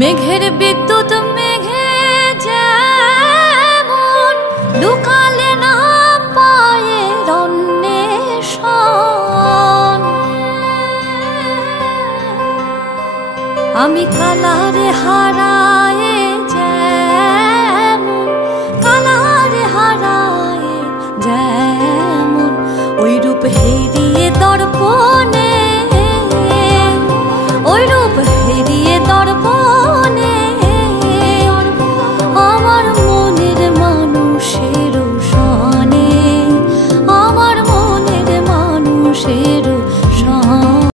মেঘের বিদ্যুৎ মেঘে যেমন লুকালে না পায়ের অন্বেষণ, আমি কালারে হারায়ে